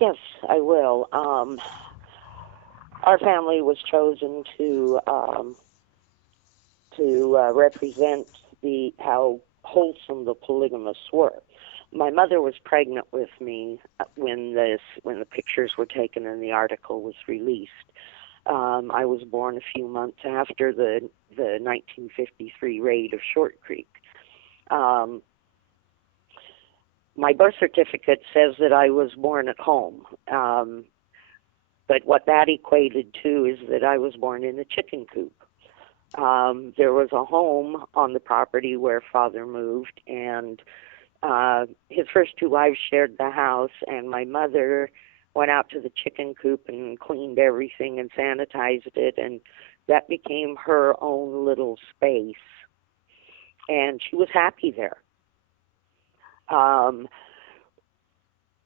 Yes, I will. Our family was chosen to represent how wholesome the polygamists were. My mother was pregnant with me when the pictures were taken and the article was released. I was born a few months after the 1953 raid of Short Creek. My birth certificate says that I was born at home, but what that equated to is that I was born in a chicken coop. There was a home on the property where Father moved, and his first two wives shared the house, and my mother went out to the chicken coop and cleaned everything and sanitized it, and that became her own little space, and she was happy there.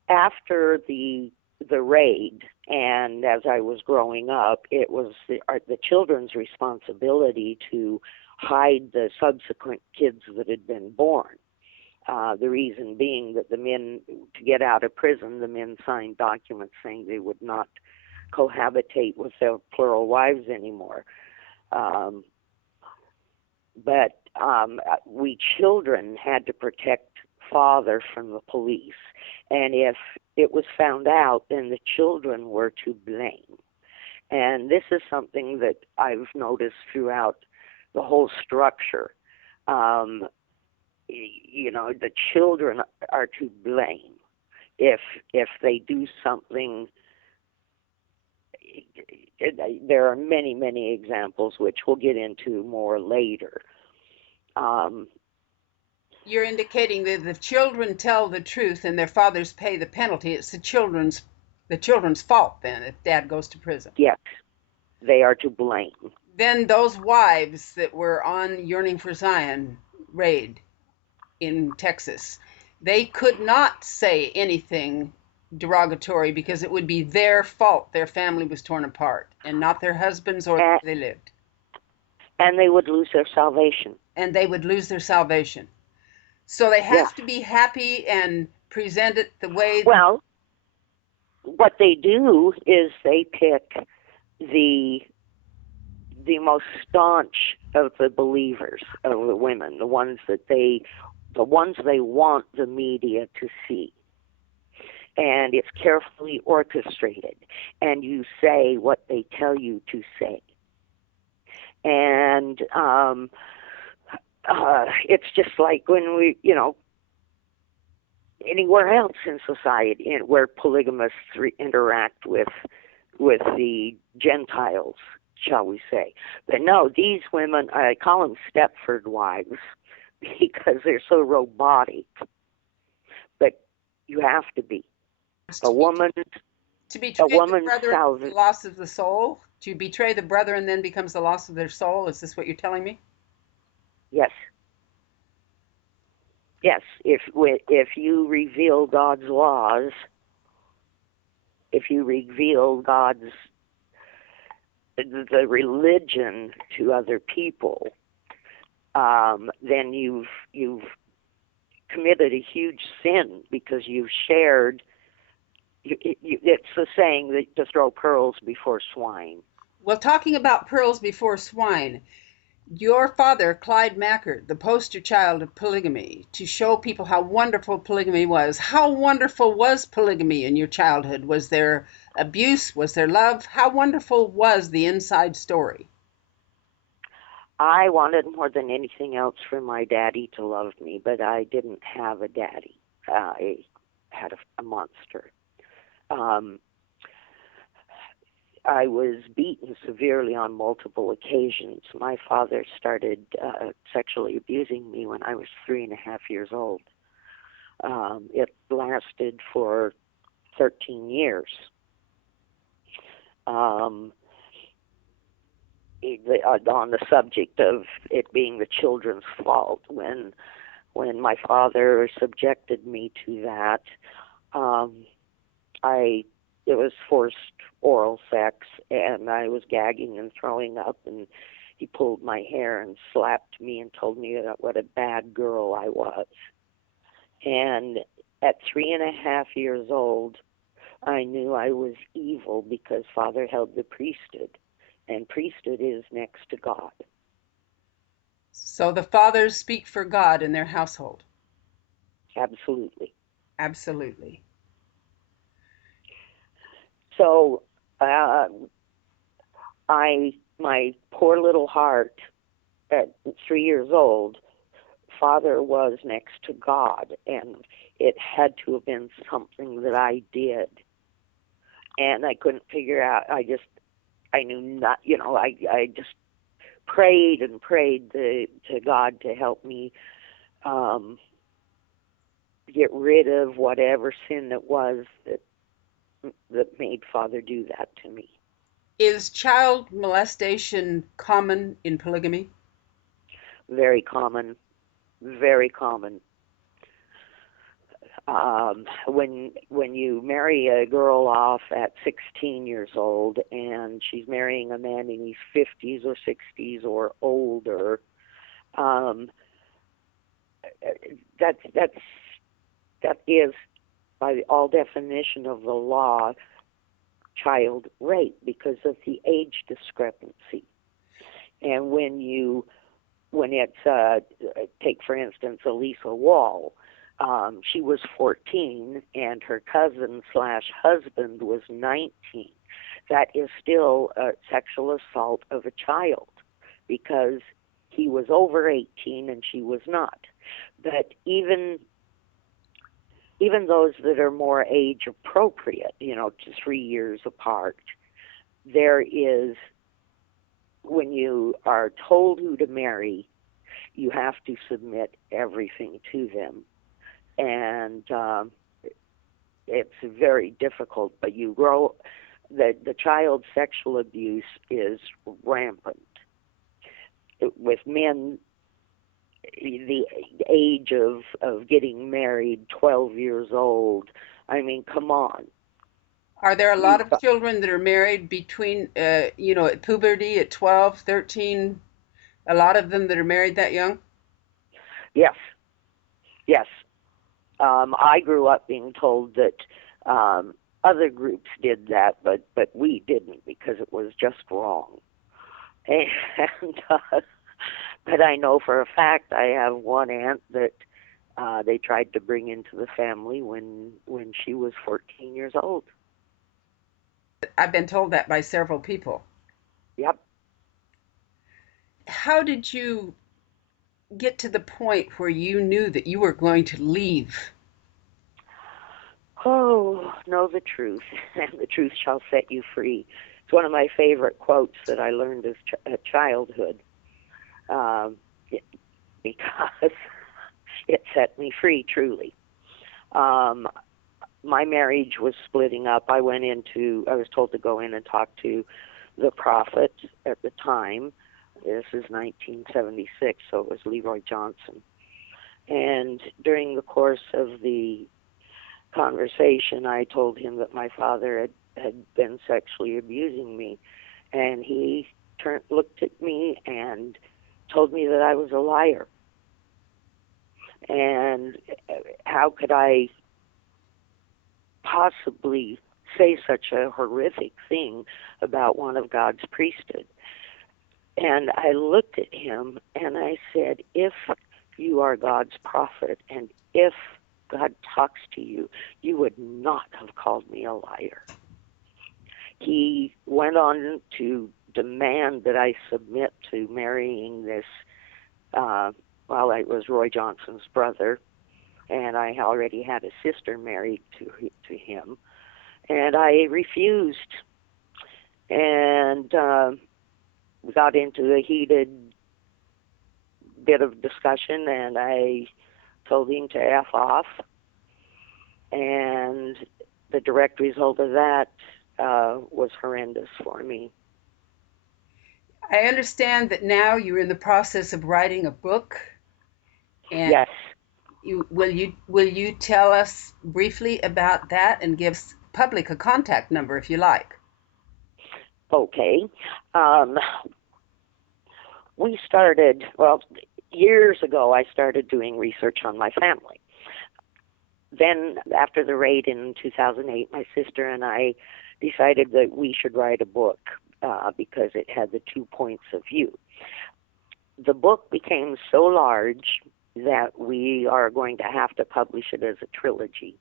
After the raid, and as I was growing up, it was the children's responsibility to hide the subsequent kids that had been born. The reason being that the men, to get out of prison, the men signed documents saying they would not cohabitate with their plural wives anymore. But we children had to protect Father from the police. And if it was found out, then the children were to blame. And this is something that I've noticed throughout the whole structure. The children are to blame if they do something. There are many, many examples which we'll get into more later. You're indicating that the children tell the truth and their fathers pay the penalty. It's the children's fault then if Dad goes to prison. Yes, they are to blame. Then those wives that were on Yearning for Zion raid in Texas, they could not say anything derogatory because it would be their fault. Their family was torn apart, and not their husbands or where they lived. And they would lose their salvation. So they have to be happy and present it the way... Well, what they do is they pick the most staunch of the believers, of the women, the ones they want the media to see. And it's carefully orchestrated. And you say what they tell you to say. And it's just like when we, anywhere else in society where polygamists interact with the Gentiles, shall we say. But no, these women, I call them Stepford wives because they're so robotic. But you have to be. A woman... To betray the brother, the loss of the soul? To betray the brother and then becomes the loss of their soul? Is this what you're telling me? Yes. Yes. If you reveal God's laws, if you reveal the religion to other people, then you've committed a huge sin because you've shared. It's the saying that to throw pearls before swine. Well, talking about pearls before swine, your father, Clyde Mackert, the poster child of polygamy, to show people how wonderful polygamy was. How wonderful was polygamy in your childhood? Was there abuse? Was there love? How wonderful was the inside story? I wanted more than anything else for my daddy to love me, but I didn't have a daddy. I had a monster. I was beaten severely on multiple occasions. My father started sexually abusing me when I was 3.5 years old. It lasted for 13 years. On the subject of it being the children's fault, when my father subjected me to that, it was forced oral sex, and I was gagging and throwing up, and he pulled my hair and slapped me and told me what a bad girl I was. And at 3.5 years old, I knew I was evil because Father held the priesthood, and priesthood is next to God. So the fathers speak for God in their household. Absolutely. Absolutely. So, my poor little heart at 3 years old, Father was next to God, and it had to have been something that I did. And I couldn't figure out, I knew not, I just prayed and prayed to God to help me get rid of whatever sin it was that made Father do that to me. Is child molestation common in polygamy? Very common, very common. When you marry a girl off at 16 years old and she's marrying a man in his 50s or 60s or older, that is, by all definition of the law, child rape because of the age discrepancy. And when it's take for instance Elisa Wall, she was 14 and her cousin / husband was 19. That is still a sexual assault of a child because he was over 18 and she was not. But even those that are more age appropriate, to 3 years apart, there is, when you are told who to marry, you have to submit everything to them. And it's very difficult, but you grow, the child's sexual abuse is rampant. With men, the age of getting married, 12 years old, I mean, come on. Are there a lot of children that are married between, at puberty, at 12, 13, a lot of them that are married that young? Yes. Yes. I grew up being told that other groups did that, but we didn't because it was just wrong. And but I know for a fact I have one aunt that they tried to bring into the family when she was 14 years old. I've been told that by several people. Yep. How did you get to the point where you knew that you were going to leave? Oh, know the truth, and the truth shall set you free. It's one of my favorite quotes that I learned as childhood, because it set me free, truly. My marriage was splitting up. I was told to go in and talk to the prophet at the time. This is 1976, so it was Leroy Johnson. And during the course of the conversation, I told him that my father had been sexually abusing me. And he looked at me and told me that I was a liar. And how could I possibly say such a horrific thing about one of God's priesthood? And I looked at him and I said, if you are God's prophet and if God talks to you, you would not have called me a liar. He went on to demand that I submit to marrying this, it was Roy Johnson's brother, and I already had a sister married to him, and I refused, and got into a heated bit of discussion, and I told him to F off, and the direct result of that was horrendous for me. I understand that now you're in the process of writing a book. And yes. Will you tell us briefly about that and give public a contact number if you like? Okay. We started, years ago I started doing research on my family. then after the raid in 2008, my sister and I decided that we should write a book because it had the 2 points of view. The book became so large that we are going to have to publish it as a trilogy.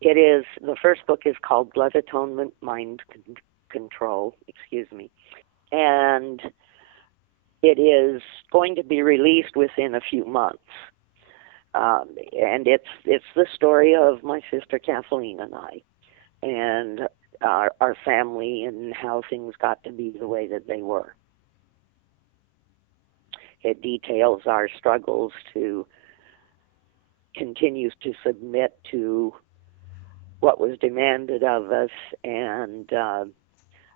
The first book is called Blood Atonement, Mind Control, and it is going to be released within a few months. And it's the story of my sister Kathleen and I, and our family and how things got to be the way that they were. It details our struggles to continue to submit to what was demanded of us, and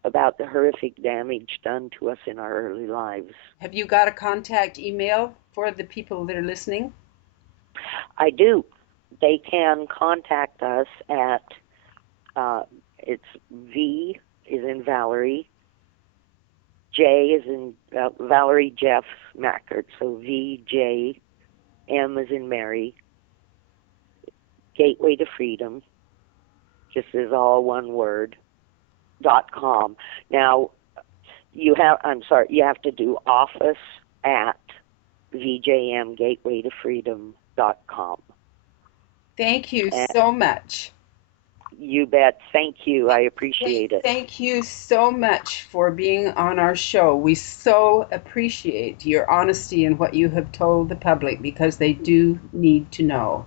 about the horrific damage done to us in our early lives. Have you got a contact email for the people that are listening? I do. They can contact us at, it's V is in Valerie, J is in Valerie Jeff Mackert, so V, J, M is in Mary, Gateway to Freedom, just is all one word, .com. Now, you have to do office at vjmgatewaytofreedom.com. Thank you so much. You bet. Thank you. I appreciate it. Thank you so much for being on our show. We so appreciate your honesty in what you have told the public, because they do need to know.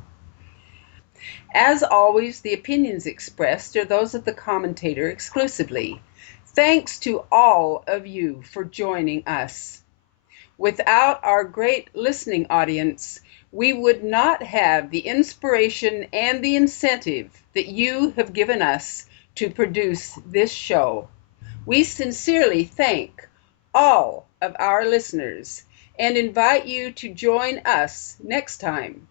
As always, the opinions expressed are those of the commentator exclusively. Thanks to all of you for joining us. Without our great listening audience, we would not have the inspiration and the incentive that you have given us to produce this show. We sincerely thank all of our listeners and invite you to join us next time.